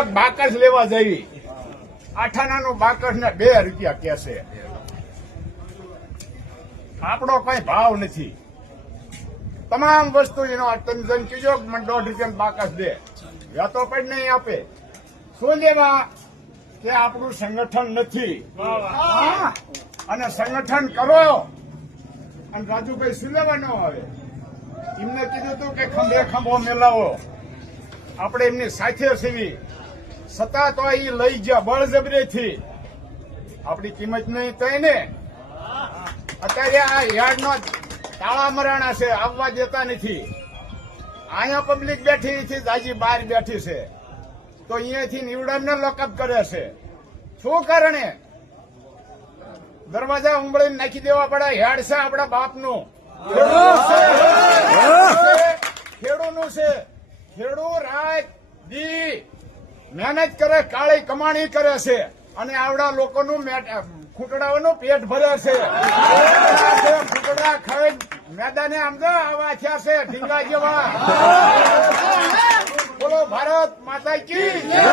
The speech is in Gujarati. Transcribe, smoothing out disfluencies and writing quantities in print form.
એક બાકસ લેવા જઈ, આઠાનાનું બાકસ ને 2 રૂપિયા કે છે. આપણો કઈ ભાવ નથી. તમામ વસ્તુ એનો તમે જઈને કીધો કે મને 1.5 રૂપિયા બાકસ દે, યા તો પણ નહીં આપે. શું લેવા કે આપણું સંગઠન નથી. હા. અને સંગઠન કરો અને રાજુભાઈ શું લેવા ન આવે. એમને કીધું હતું કે ખંભે ખંભો મેલાવો, આપણે એમની સાથે સીવી, છતાં તો એ લઈ ગયા બળજબરીથી. આપણી કિંમત નહીં થઈ ને. અત્યારે આ યાર્ડનો તાળા મરાણા છે, આવવા દેતા નથી. અહીંયા પબ્લિક બેઠી છે, જાજી બહાર બેઠી છે, તો અહીંયાથી નીવડાને લોકઅપ કરે છે. શું કારણે? દરવાજા ઉંબળીને નાખી દેવા પડે. યાર્ડ છે આપણા બાપનું, ખેડૂતનું છે. ખેડૂત રાત દી મહેનત કરે, કાળી કમાણી કરે છે, અને આવડા લોકોનું ખૂટડાઓનું પેટ ભરે છે. ખૂટડા ખાઈ મેદાને આમ તો આવા થયા છે ઢીંગા જેવા. બોલો ભારત માતા કી.